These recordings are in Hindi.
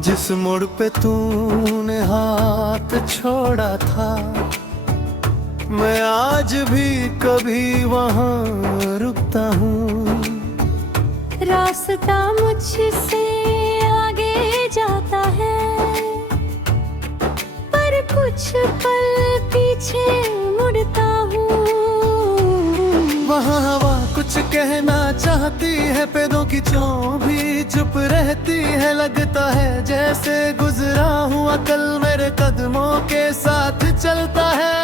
जिस मोड़ पे तूने हाथ छोड़ा था, मैं आज भी कभी वहाँ रुकता हूँ। रास्ता मुझसे आगे जाता है, पर कुछ पल पीछे मुड़ता हूँ। वहाँ हवा कुछ कहना चाहती है, पेड़ों की छांव भी चुप रहती है। लगता है जैसे गुजरा हुआ कल मेरे कदमों के साथ चलता है।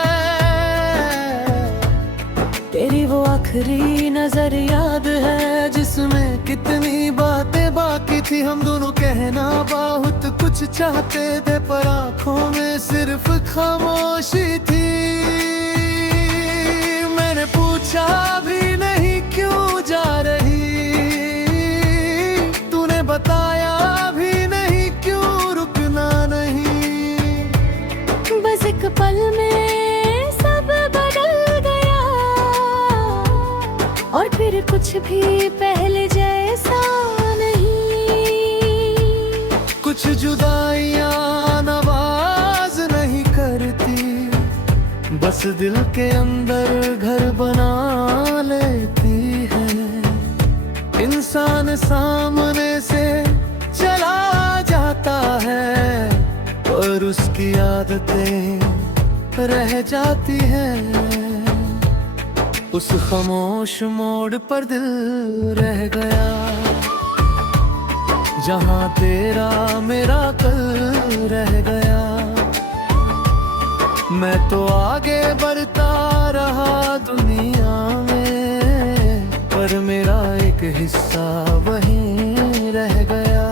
तेरी वो आखिरी नजर याद है, जिसमें कितनी बातें बाकी थी। हम दोनों कहना बहुत कुछ चाहते थे, पर आंखों में सिर्फ खामोशी थी। मैंने पूछा भी नहीं क्यों जा रही, तूने बताया भी नहीं क्यों रुकना नहीं। बस एक पल में सब बदल गया, और फिर कुछ भी पहले जैसा नहीं। कुछ जुदाइयां नवाज नहीं करती, बस दिल के अंदर घर बना लेती है। इंसान सामने से चला जाता है, और उसकी आदतें रह जाती हैं। उस खामोश मोड़ पर दिल रह गया, जहाँ तेरा मेरा कल रह गया। मैं तो आगे बढ़ता रहा दुनिया में, पर मेरा एक हिस्सा वहीं रह गया।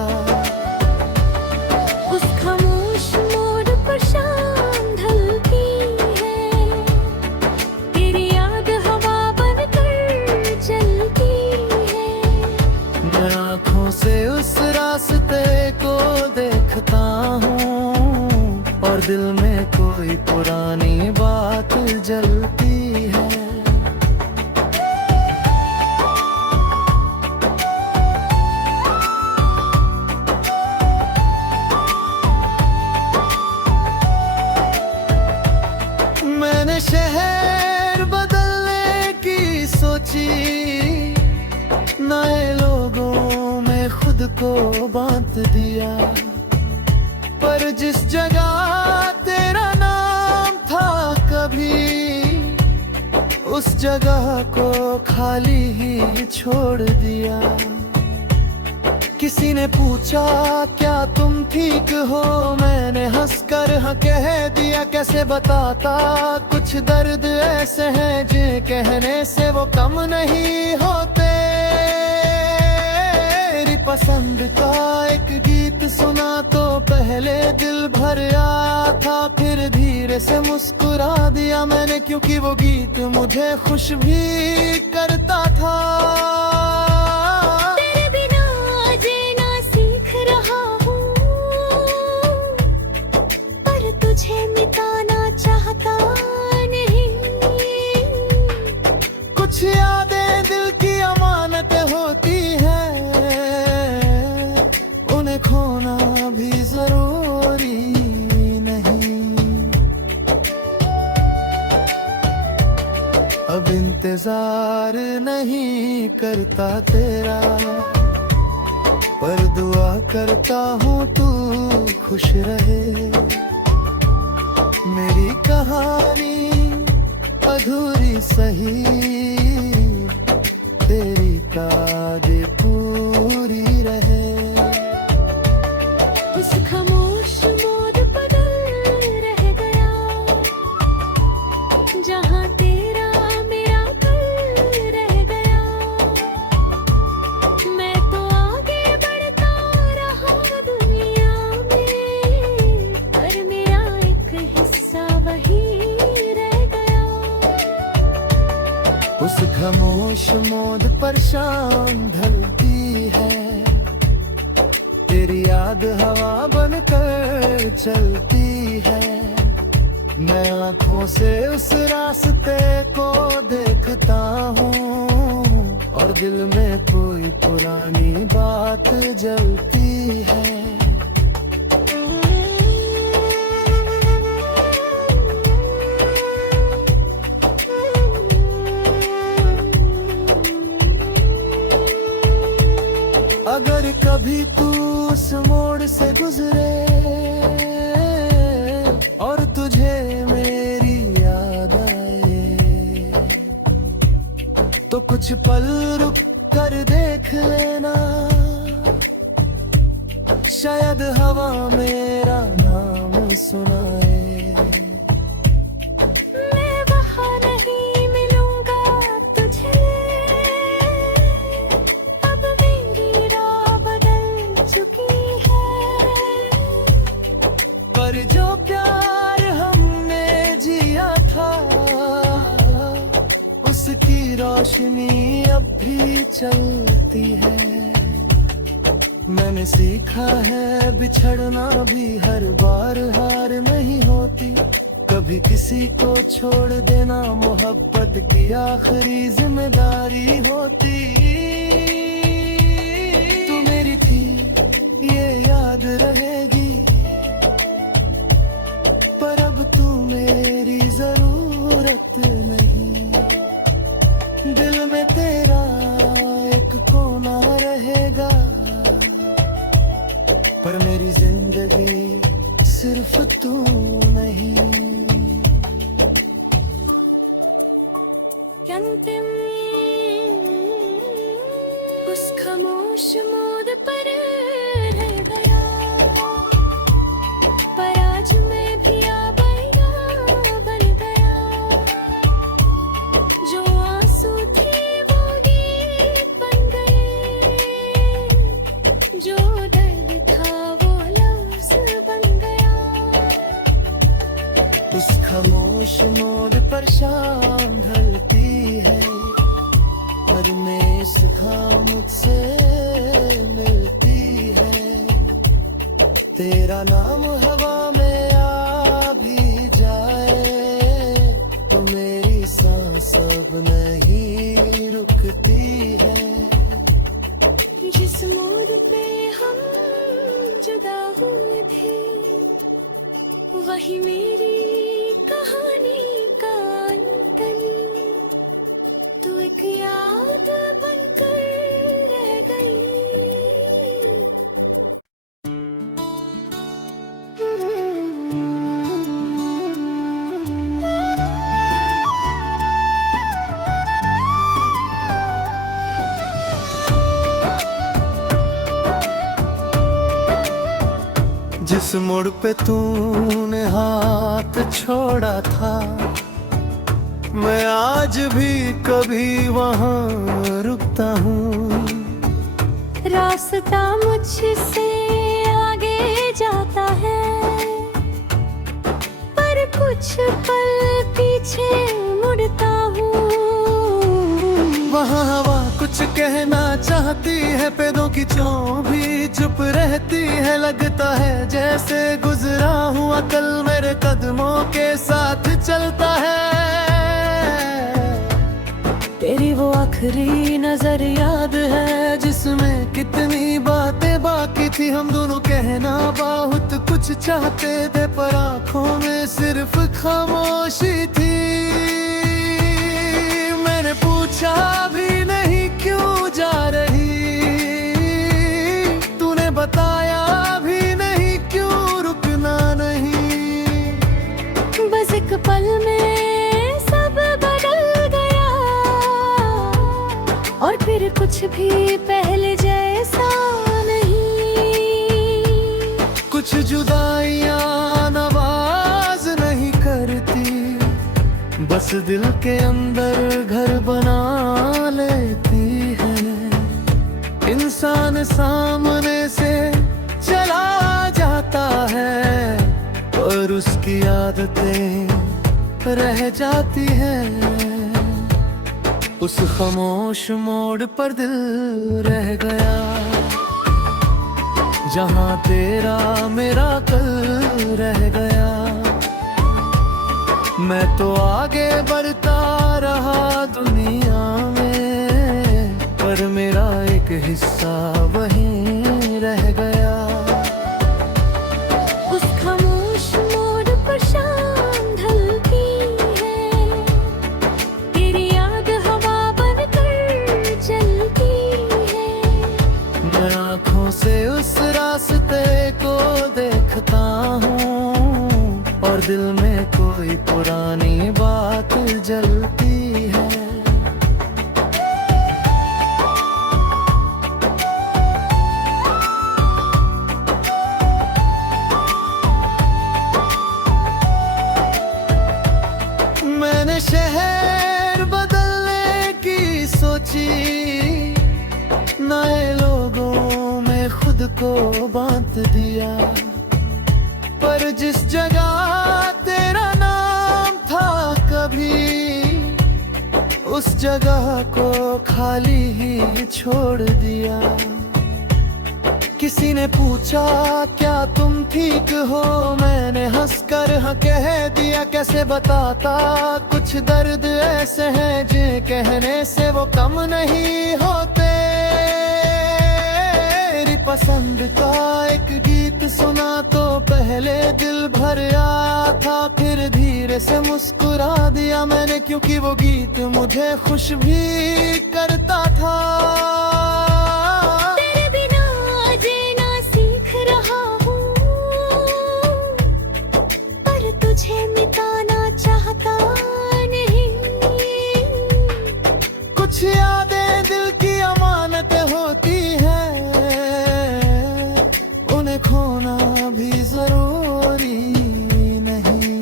उस खामोश मोड़ पर शाम ढलती है, तेरी याद हवा बनकर चलती है। मैं आँखों से उस रास्ते को देखता हूँ, और दिल में कोई पुरानी बात जलती है। मैंने शहर बदलने की सोची, नए लोगों में खुद को बांट दिया। पर जिस जगह तेरा नाम था कभी, उस जगह को खाली ही छोड़ दिया। किसी ने पूछा क्या तुम ठीक हो, मैंने हंसकर हाँ कह दिया। कैसे बताता कुछ दर्द ऐसे हैं, जिन्हें कहने से वो कम नहीं होते। तेरी पसंद का एक गीत सुना तो पहले दिल भर आया था, फिर धीरे से मुस्कुरा दिया मैंने, क्योंकि वो गीत मुझे खुश भी करता था। तेरे बिना जीना सीख रहा हूँ, पर तुझे मिटाना चाहता नहीं। कुछ यादें दिल की अमानत होती है, उन्हें खोना भी जरूरी नहीं। अब इंतजार नहीं करता तेरा, पर दुआ करता हूँ तू खुश रहे। मेरी कहानी अधूरी सही, तेरी काज पूरी रहे। उस खामोश मोड़ पर दिल रह गया, जहाँ तेरा मेरा कल रह गया। मैं तो आगे बढ़ता रहा दुनिया में, पर मेरा एक हिस्सा वहीं रह गया। उस खामोश मोड़ पर शाम ढलती है, तेरी याद हवा बनकर चलती है। मैं आँखों से उस रास्ते को देखता हूँ, और दिल में कोई पुरानी बात जलती है। तू उस मोड़ से गुजरे और तुझे मेरी याद आए, तो कुछ पल रुक कर देख लेना, शायद हवा मेरा नाम सुनाए। मैं वहाँ नहीं मिलूंगा तुझे, अब मेरी राह बदल चुकी है, पर जो प्यार हमने जिया था उसकी रोशनी अब भी चलती है। मैंने सीखा है बिछड़ना भी हर बार हार नहीं होती, कभी किसी को छोड़ देना मोहब्बत की आखिरी जिम्मेदारी होती। तू मेरी थी ये याद रहेगी, पर अब तू मेरी जरूरत नहीं। दिल में तेरा एक कोना रहेगा, पर मेरी जिंदगी सिर्फ तू नहीं। अंतिम उस खामोश मोड़ पर रह गया, पर आज मैं भी आवारा बन गया। जो आंसू थे वो गीत बन गए, जो दर्द था वो लफ्ज बन गया। उस खामोश मोड़ पर शाम ढलती है, पर में सुबह मुझसे मिलती है। तेरा नाम हवा में आ भी जाए, तो मेरी सांस अब नहीं रुकती है। जिस मोड़ पे हम जुदा हुए थे, वही मेरी कहानी का अंतन। तू एक याद बनकर रह गई। जिस मोड़ पे तूने हाथ छोड़ा था, मैं आज भी कभी वहाँ रुकता हूँ। रास्ता मुझसे आगे जाता है, पर कुछ पल पीछे मुड़ता हूँ। वहाँ हवा कुछ कहना चाहती है, पेड़ों की चों भी चुप रहती है। लगता है जैसे गुजरा हुआ कल मेरे कदमों के साथ चलता है। तेरी वो आखिरी नजर याद है, जिसमें कितनी बातें बाकी थी। हम दोनों कहना बहुत कुछ चाहते थे, पर आंखों में सिर्फ खामोशी थी। मैंने पूछा भी नहीं क्यों जा रही, तूने बताया भी नहीं क्यों रुकना नहीं। बस एक पल में सब बदल गया, और फिर कुछ भी पहले जैसा नहीं। कुछ जुदाइयां नवाज नहीं करती, बस दिल के अंदर घर बना लेती है। इंसान सामने से चला जाता है, और उसकी आदतें रह जाती हैं। उस खामोश मोड़ पर दिल रह गया, जहाँ तेरा मेरा कल रह गया। मैं तो आगे बढ़ता रहा दुनिया में, पर मेरा एक हिस्सा वहीं रह गया। उस खामोश मोड़ पर शाम ढलती है, तेरी याद हवा बनकर चलती है। मैं आँखों से उस उस रास्ते को देखता हूँ और दिल में कोई पुरानी बात जलती है। मैंने शहर बदलने की सोची, नए लोगों में खुद को बांट दिया, पर जिस जगह तेरा नाम था कभी, उस जगह को खाली ही छोड़ दिया। किसी ने पूछा क्या तुम ठीक हो, मैंने हंसकर हाँ कह दिया। कैसे बताता कुछ दर्द ऐसे हैं जिन्हें कहने से वो कम नहीं होते। तेरी पसंद का एक गीत सुना तो पहले दिल भर आया था, फिर धीरे से मुस्कुरा दिया मैंने, क्योंकि वो गीत मुझे खुश भी करता था। तुझे मिटाना चाहता नहीं, कुछ यादें दिल की अमानत होती हैं, उन्हें खोना भी जरूरी नहीं।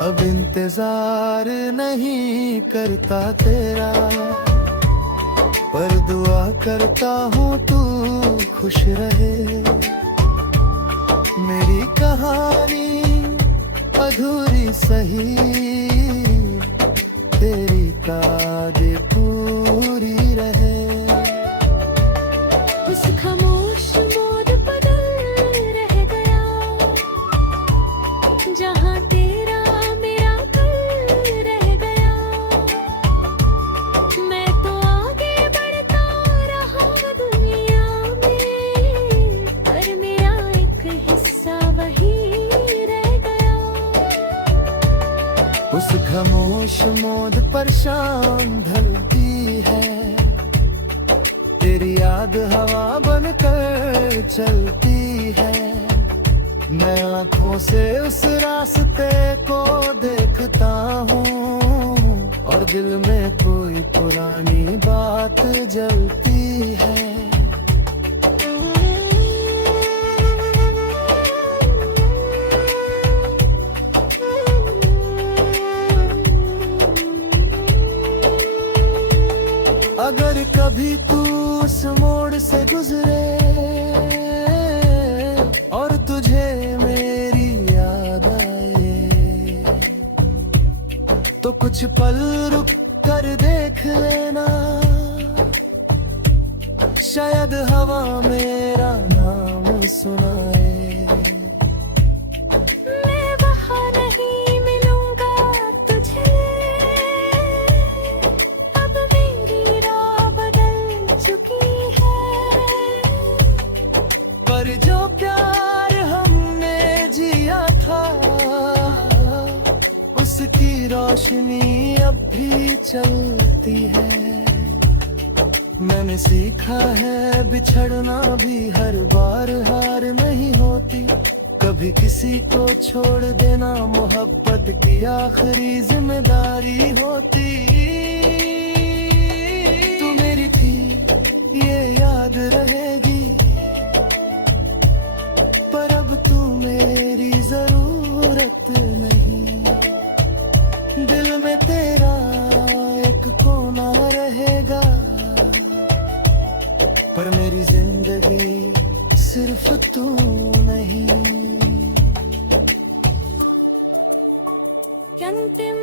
अब इंतजार नहीं करता तेरा, पर दुआ करता हूँ तू खुश रहे। मेरी कहानी अधूरी सही, तेरी काजे पूरी रहे। उस खामोश मोड़ बदल रह गया, जहाँ तेरा मेरा कल रह गया। मैं तो आगे बढ़ता रहा दुनिया में, पर मेरा एक हिस्सा वही रह गया। उस खामोश मोड़ पर शाम ढलती है, तेरी याद हवा बनकर चलती है। मैं आँखों से उस रास्ते को देखता हूँ और दिल में कोई पुरानी बात जलती है। अगर कभी तू उस मोड़ से गुजरे और तुझे मेरी याद आए, तो कुछ पल रुक कर देख लेना, शायद हवा मेरा नाम सुनाए। मैं वहाँ नहीं मिलूंगा तुझे, अब मेरी राह बदल चुकी है। पर जो प्यार हमने जिया था, उसकी रोशनी अब भी चलती है। मैंने सीखा है बिछड़ना भी हर बार हार नहीं होती, कभी किसी को छोड़ देना मोहब्बत की आखिरी जिम्मेदारी होती। तू मेरी थी ये याद रहेगी, पर अब तू मेरी जरूरत नहीं। दिल में तेरा एक कोना रहेगा, पर मेरी जिंदगी सिर्फ तू नहीं। अंतिम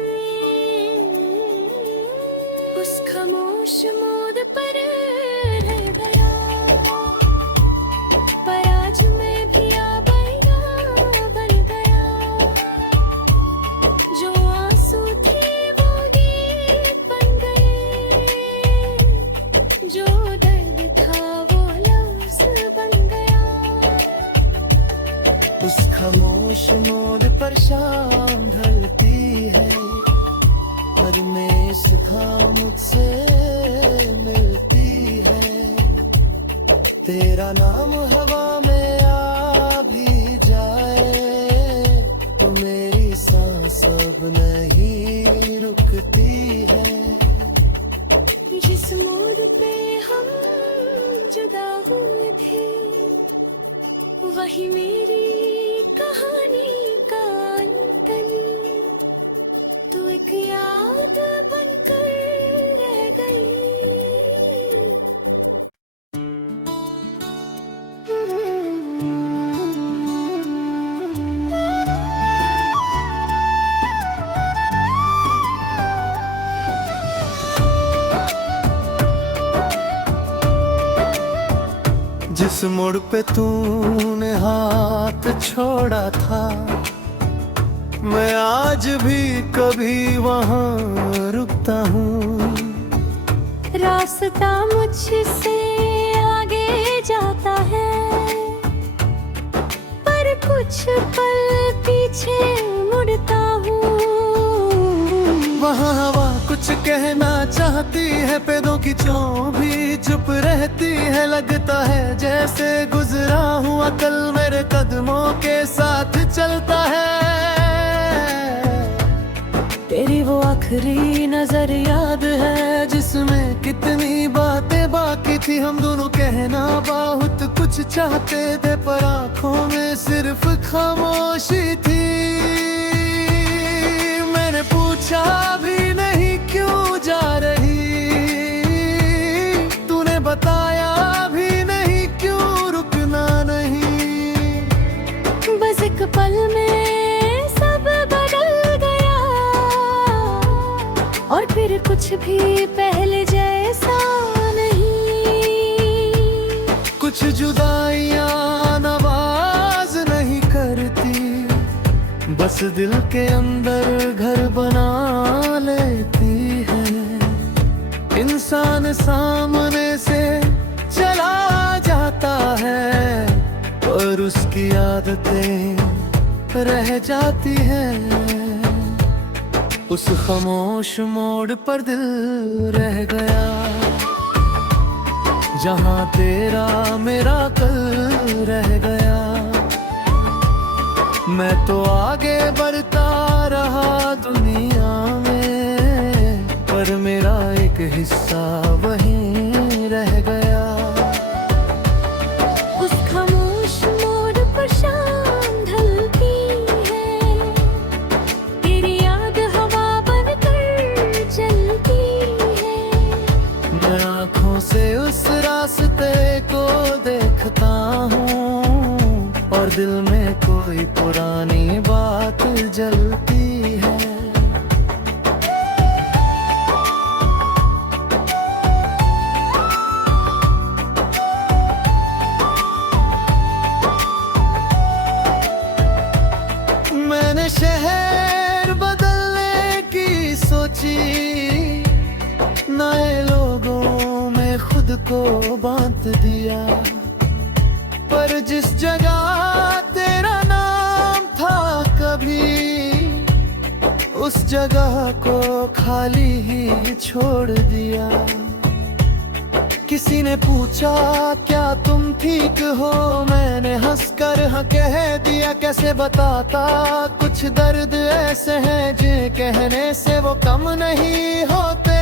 उस खामोश मोड़ पर रह गया, पर आज मैं भी आवारा बन गया। जो आंसू थे वो गीत बन गए, जो दर्द था वो लफ्ज बन गया। उस खामोश मोड़ पर शाम ढलती है, पर मैं सुखा मुझसे मिलती तेरा नाम हवा में आ भी जाए तो मेरी सांस अब नहीं रुकती है। जिस मोड़ पे हम जुदा हुए थे वही मेरी कहानी का अंत। तू एक याद बनकर रह गई। जिस मोड़ पे तूने हाथ छोड़ा था मैं आज भी कभी वहाँ रुकता हूँ। रास्ता मुझसे आगे जाता है पर कुछ पल पीछे मुड़ता हूँ। वहाँ हवा कुछ कहना चाहती है, पेड़ों की छांव भी चुप रहती है। लगता है जैसे गुजरा हुआ कल मेरे कदमों के साथ चलता है। तेरी वो आखिरी नजर याद है जिसमें कितनी बातें बाकी थी। हम दोनों कहना बहुत कुछ चाहते थे पर आंखों में सिर्फ खामोशी थी। मैंने पूछा भी नहीं क्यों जा रही, तूने बताया भी नहीं क्यों रुकना नहीं। बस एक पल में सब बदल गया और फिर कुछ भी पहले जैसा नहीं। कुछ जुदाइयां नवाज नहीं करती, बस दिल के अंदर घर बना लेती है। इंसान सामने से चला जाता है और उसकी आदतें रह जाती हैं। उस खामोश मोड़ पर दिल रह गया जहाँ तेरा मेरा कल रह गया। मैं तो आगे बढ़ता रहा दुनिया में पर मेरा एक हिस्सा वहीं रह गया। उस खामोश मोड़ पर शाम ढलती है, तेरी याद हवा बनकर चलती है। मैं आँखों से उस रास्ते को देखता हूँ और दिल में कोई पुरानी बात जलती है। मैंने शहर बदलने की सोची, नए लोगों में खुद को बांट दिया पर जिस जगह तेरा नाम था कभी उस जगह को खाली ही छोड़ दिया। किसी ने पूछा क्या तुम ठीक हो, मैंने हंसकर हाँ कह दिया। कैसे बताता कुछ दर्द ऐसे हैं जिन्हें कहने से वो कम नहीं होते।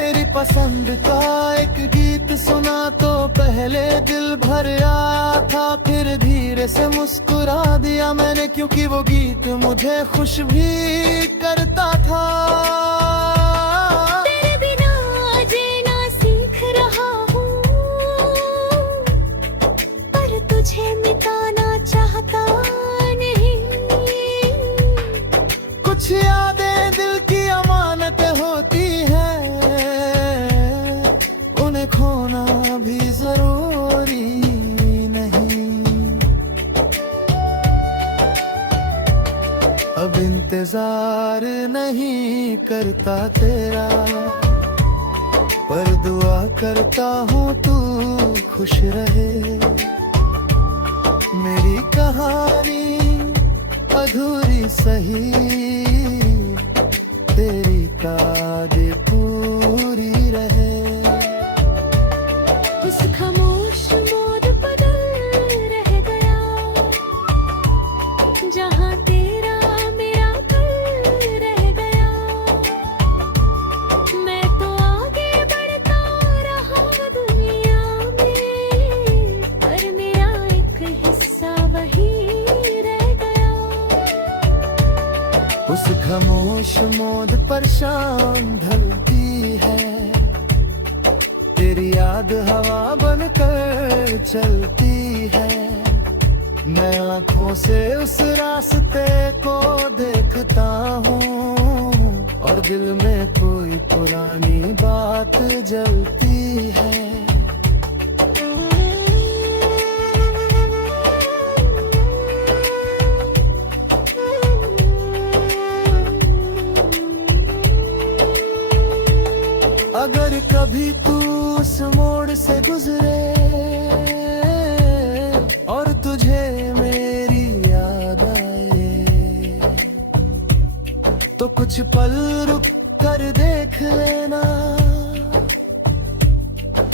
तेरी पसंद का एक गीत सुना तो पहले दिल भर आया था, फिर धीरे से मुस्कुरा दिया मैंने क्योंकि वो गीत मुझे खुश भी करता था। तेरे बिना जीना सीख रहा हूँ पर तुझे मिटाना चाहता नहीं। कुछ यादें दिल की अमानत होती है, उन्हें खोना भी जरूरी नहीं। अब इंतजार नहीं करता तेरा पर दुआ करता हूँ तू खुश रहे। मेरी कहानी अधूरी सही तेरी काज पूरी रहे। खामोश मोद पर शाम ढलती है, तेरी याद हवा बनकर चलती है। मैं आँखों से उस रास्ते को देखता हूँ और दिल में कोई पुरानी बात जलती है। अगर कभी तू उस मोड़ से गुजरे और तुझे मेरी याद आए, तो कुछ पल रुक कर देख लेना,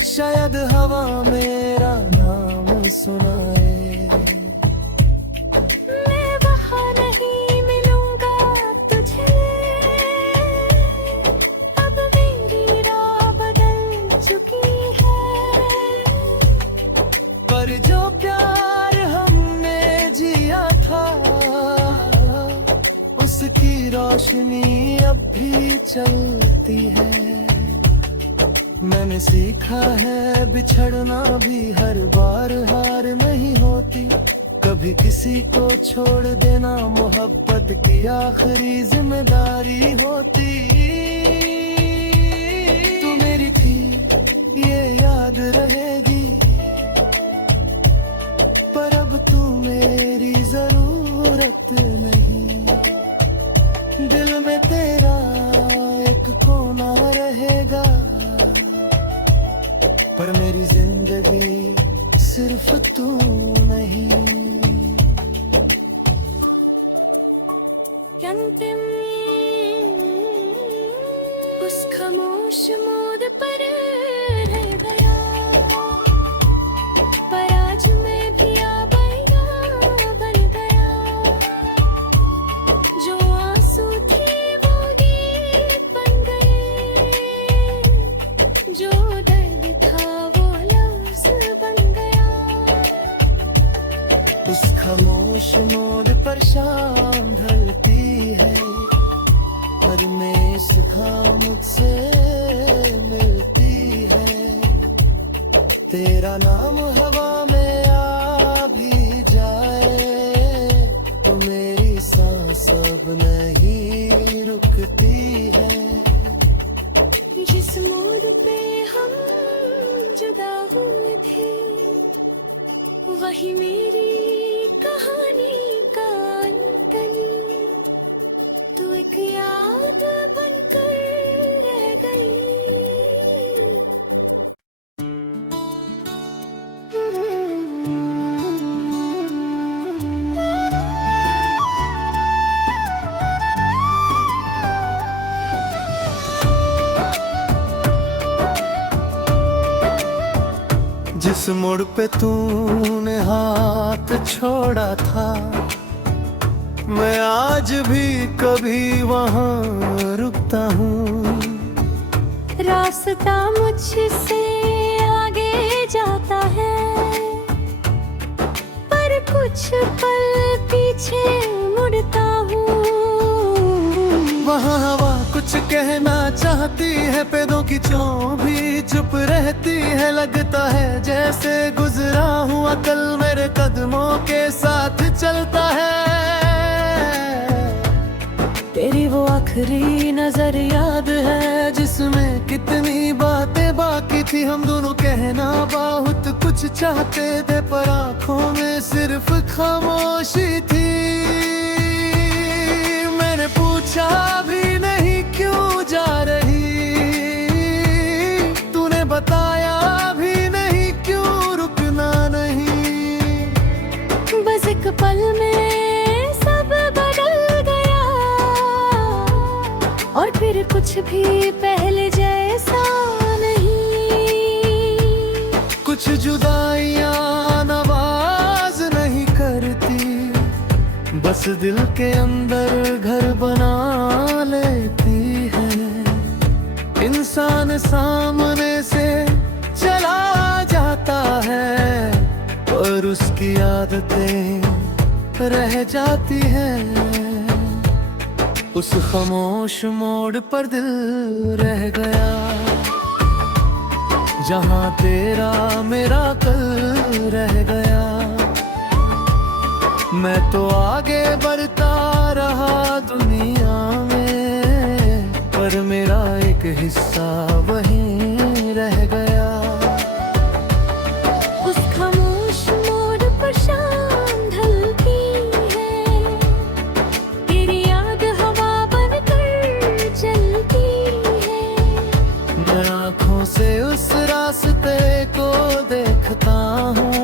शायद हवा मेरा नाम सुनाए। मैं वहाँ नहीं मिलूंगा तुझे, अब मेरी राह बदल चुकी है। पर जो प्यार हमने जिया था, उसकी रोशनी अब भी चलती है। मैंने सीखा है बिछड़ना भी हर बार हार नहीं होती, कभी किसी को छोड़ देना मोहब्बत की आखिरी जिम्मेदारी होती। तू मेरी थी ये याद रहेगी, पर अब तू मेरी जरूरत नहीं। दिल में तेरा एक कोना रहेगा, पर मेरी जिंदगी सिर्फ तू नहीं। अंतिम उस खामोश मोद पर रह गया, पर आज मैं भी आबैया बन गया। जो आंसू थे वो गीत बन गए, जो दर्द था वो लफ्ज बन गया। उस खामोश मोड़ पर शाम ढलती है, पर मैं सुखा मुझसे मिलती है। तेरा नाम हवा में आ भी जाए, तो मेरी सांस अब नहीं रुकती है। जिस मोड़ पे हम जुदा हुए थे, वही मेरी कहानी का अंतनी। तू एक याद बनकर रह गई। जिस मोड़ पे तूने हाथ छोड़ा था, मैं आज भी कभी वहाँ रुकता हूँ। रास्ता मुझसे आगे जाता है, पर कुछ पल पीछे मुड़ता हूँ। वहाँ हवा कुछ कहना चाहती है, पेड़ों की छांव भी चुप रहती है। लगता है जैसे गुजरा हुआ कल मेरे कदमों के साथ चलता है। तेरी वो आखिरी नजर याद है, जिसमें कितनी बातें बाकी थी। हम दोनों कहना बहुत कुछ चाहते थे, पर आंखों में सिर्फ खामोशी थी। मैंने पूछा भी नहीं क्यों जा रही, तूने बताया भी नहीं क्यों रुकना नहीं। बस एक पल में सब बदल गया, और फिर कुछ भी पहले जैसा नहीं। कुछ जुदाइयां नवाज नहीं करती, बस दिल के अंदर घर बना लेती है। इंसान सामने से चला जाता है, और उसकी आदतें रह जाती हैं। उस खामोश मोड़ पर दिल रह गया, जहाँ तेरा मेरा कल रह गया। मैं तो आगे बढ़ता रहा दुनिया में, पर मेरा एक हिस्सा वहीं रह गया। उस खामोश मोड़ पर शाम ढलती है, तेरी याद हवा बनकर चलती है। मैं आँखों से उस रास्ते को देखता हूँ,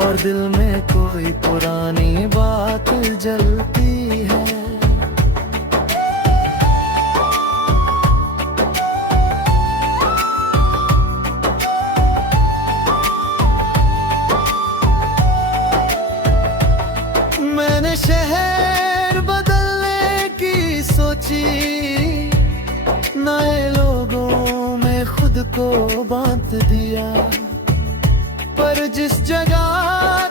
और दिल में कोई पुरानी बात जलती है। मैंने शहर बदलने की सोची, नए लोगों में खुद को बांट दिया, पर जिस जगह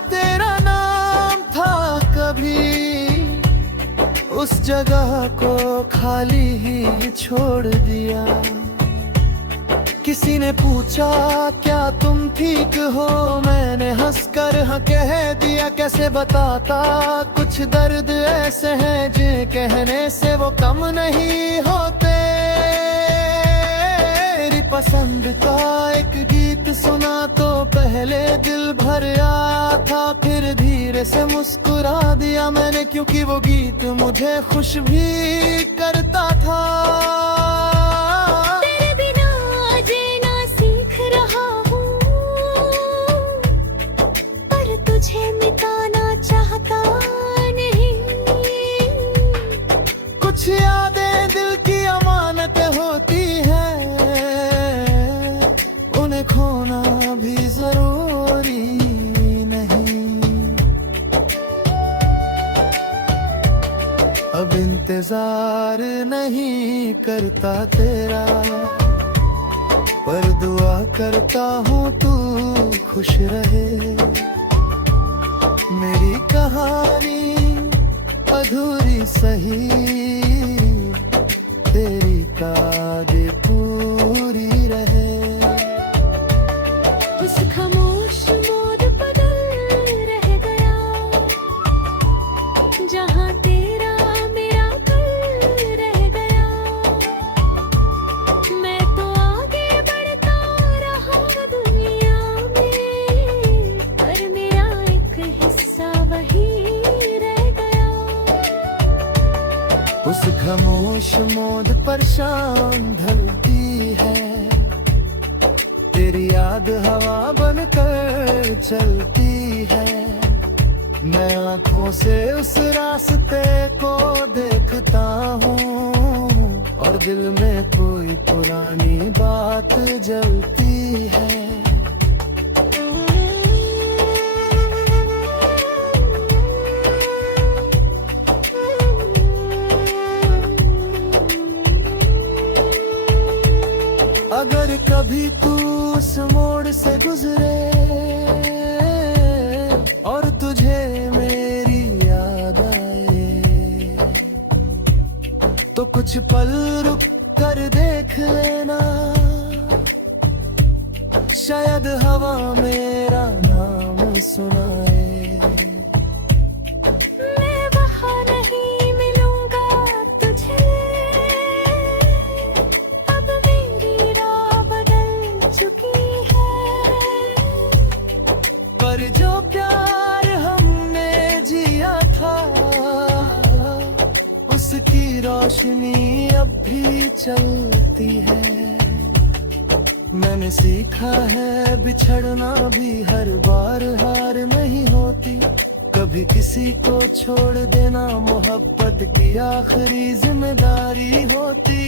तेरा नाम था कभी, उस जगह को खाली ही छोड़ दिया। किसी ने पूछा क्या तुम ठीक हो, मैंने हंसकर हाँ कह दिया। कैसे बताता कुछ दर्द ऐसे हैं जिन्हें कहने से वो कम नहीं होते। तेरी पसंद का एक गीत सुना तो पहले दिल भर आया था, फिर धीरे से मुस्कुरा दिया मैंने, क्योंकि वो गीत मुझे खुश भी करता था। तेरे बिना जीना सीख रहा हूँ, पर तुझे मिटाना चाहता नहीं। कुछ यादें दिल की अमानत होती है, उन्हें खोना भी जरूरी नहीं। अब इंतजार नहीं करता तेरा, पर दुआ करता हूँ तू खुश रहे। मेरी कहानी अधूरी सही, तेरी कागे पूरी रहे। उस खामोश मोड़ पर दिल रह गया, जहाँ तेरा मेरा कल रह गया। मैं तो आगे बढ़ता रहा दुनिया में, पर मेरा एक हिस्सा वहीं रह गया। उस खामोश मोड़ पर शाम ढलती है, तेरी याद हवा बनकर चलती है। मैं आँखों से उस रास्ते को देखता हूँ, और दिल में कोई पुरानी बात जलती है। अगर कभी तू उस मोड़ से गुजरे और तुझे मेरी याद आए, तो कुछ पल रुक कर देख लेना, शायद हवा मेरा नाम सुनाए। मैं वहाँ नहीं मिलूंगा तुझे, अब मेरी राह बदल चुकी है। पर जो प्यार हमने जिया था, उसकी रोशनी अब भी चलती है। मैंने सीखा है बिछड़ना भी हर बार हार नहीं होती, कभी किसी को छोड़ देना मोहब्बत की आखिरी जिम्मेदारी होती।